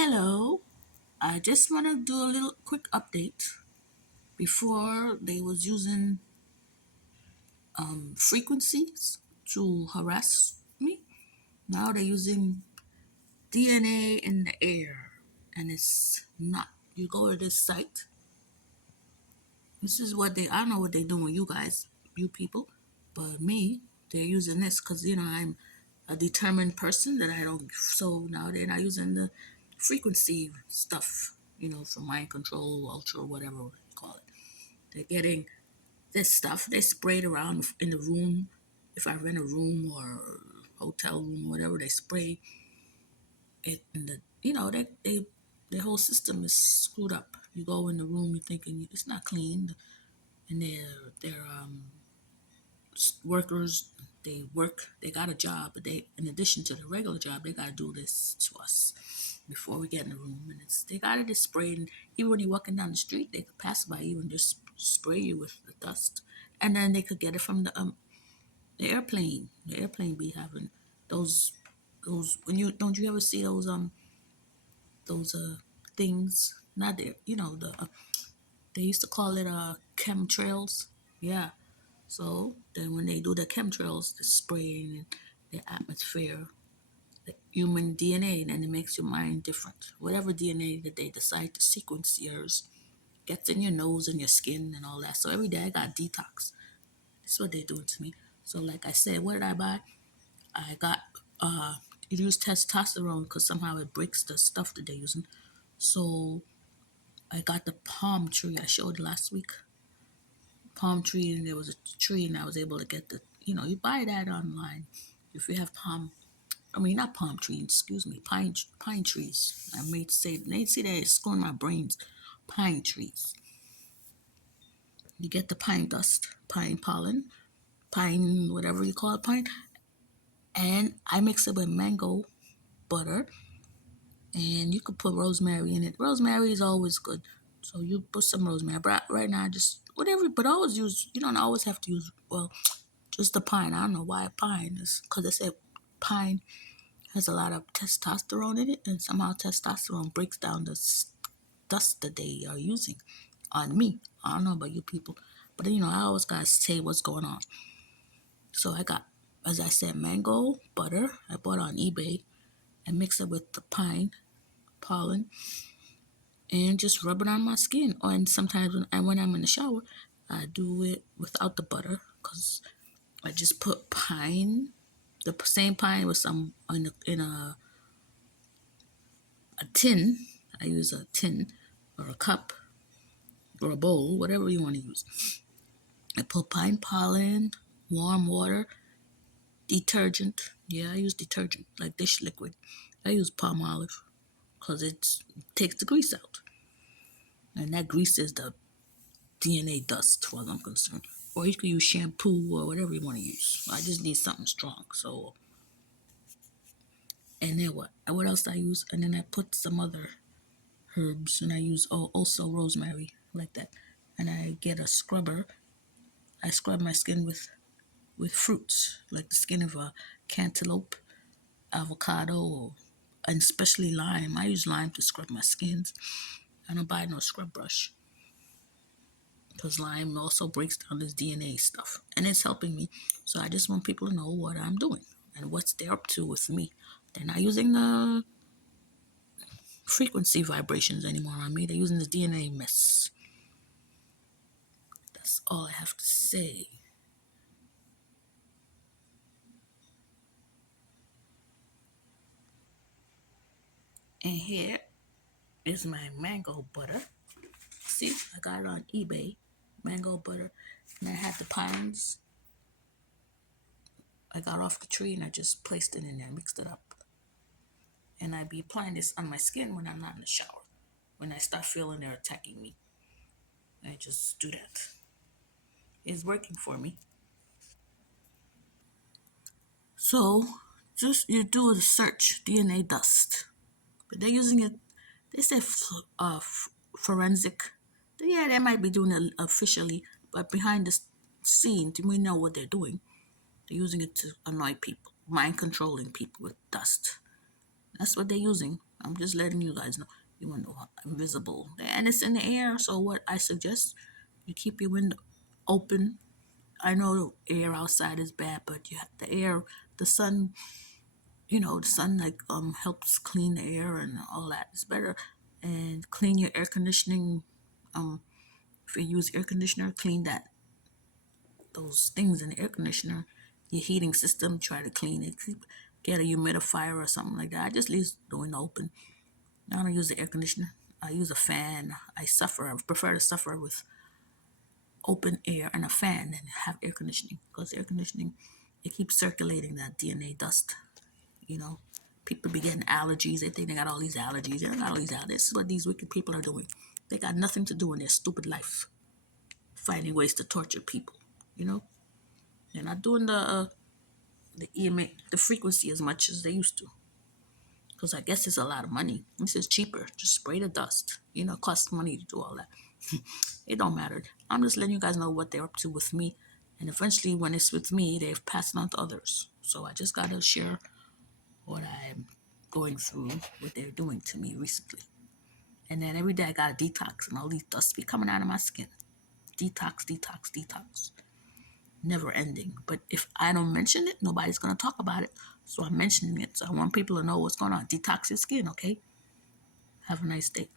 Hello, I just want to do a little quick update. Before they was using frequencies to harass me. Now they're using DNA in the air, and it's not. You go to this site. This is what they. I don't know what they're doing, you guys, you people, but me, they're using this because I'm a determined person that I don't. So now they're not using the frequency stuff. For mind control, ultra, whatever you call it. They're getting this stuff. They spray it around in the room. If I rent a room or hotel room, whatever, they spray it in the. The whole system is screwed up. You go in the room, you're thinking it's not clean, and their workers, they work, they got a job, but they, in addition to the regular job, they got to do this to us before we get in the room. And they got it sprayed. And even when you're walking down the street, they could pass by you and just spray you with the dust. And then they could get it from the airplane. The airplane be having those when you don't you ever see those things? Not there, they used to call it chemtrails. Yeah. So then when they do the chemtrails, the spraying in the atmosphere, the human DNA, then it makes your mind different. Whatever DNA that they decide to sequence yours gets in your nose and your skin and all that. So every day I got detox. That's what they're doing to me. So like I said, what did I buy? I got it used testosterone because somehow it breaks the stuff that they're using. So I got the palm tree I showed last week. Palm tree, and there was a tree, and I was able to get you buy that online if you have not palm trees, excuse me, pine trees. I made say they see that it's going my brains. Pine trees. You get the pine dust, pine pollen, pine whatever you call it, pine, and I mix it with mango butter, and you could put rosemary in it. Rosemary is always good, so you put some rosemary. But right now, just whatever. But I always use. You don't always have to use. Well, just the pine. I don't know why pine is because they said pine has a lot of testosterone in it, and somehow testosterone breaks down the dust that they are using on me. I don't know about you people, but I always gotta say what's going on. So I got, as I said, mango butter. I bought on eBay and mix it with the pine pollen and just rub it on my skin. And sometimes when I'm in the shower, I do it without the butter because I just put pine, the same pine with some in a tin. I use a tin or a cup or a bowl, whatever you want to use. I put pine pollen, warm water, detergent. Yeah, I use detergent like dish liquid. I use palm olive because it takes the grease out, and that grease is the DNA dust, as far as I'm concerned. Or you could use shampoo or whatever you want to use. I just need something strong. So, and then what? What else I use? And then I put some other herbs, and I use also rosemary like that. And I get a scrubber. I scrub my skin with fruits like the skin of a cantaloupe, avocado, and especially lime. I use lime to scrub my skins. I don't buy no scrub brush because lime also breaks down this DNA stuff, and it's helping me. So I just want people to know what I'm doing and what's they're up to with me. They're not using the frequency vibrations anymore on me. They're using the DNA mess. That's all I have to say. And here is my mango butter. See, I got it on eBay. Mango butter. And I had the pines I got off the tree and I just placed it in there, mixed it up. And I be applying this on my skin when I'm not in the shower. When I start feeling they're attacking me, I just do that. It's working for me. So, just you do a search, DNA dust. But they're using it, they say forensic. Yeah, they might be doing it officially, but behind the scenes, we know what they're doing. They're using it to annoy people, mind controlling people with dust. That's what they're using. I'm just letting you guys know. You want to know how invisible, and it's in the air. So what I suggest, you keep your window open. I know the air outside is bad, but you have the air, the sun. The sun like helps clean the air and all that. It's better, and clean your air conditioning. Um, if you use air conditioner, clean those things in the air conditioner. Your heating system, try to clean it. Get a humidifier or something like that. I just leave the window open. I don't use the air conditioner. I use a fan. I prefer to suffer with open air and a fan and have air conditioning, because air conditioning, it keeps circulating that DNA dust. You know, people be getting allergies. They think they got all these allergies. They don't got all these allergies. This is what these wicked people are doing. They got nothing to do in their stupid life, finding ways to torture people. You know, they're not doing the EMA, the frequency as much as they used to. Because I guess it's a lot of money. This is cheaper. Just spray the dust. It costs money to do all that. It don't matter. I'm just letting you guys know what they're up to with me. And eventually, when it's with me, they've passed it on to others. So I just got to share what I'm going through, what they're doing to me recently. And then every day I got to detox, and all these dust be coming out of my skin. Detox, detox, detox. Never ending. But if I don't mention it, nobody's going to talk about it. So I'm mentioning it. So I want people to know what's going on. Detox your skin, okay? Have a nice day.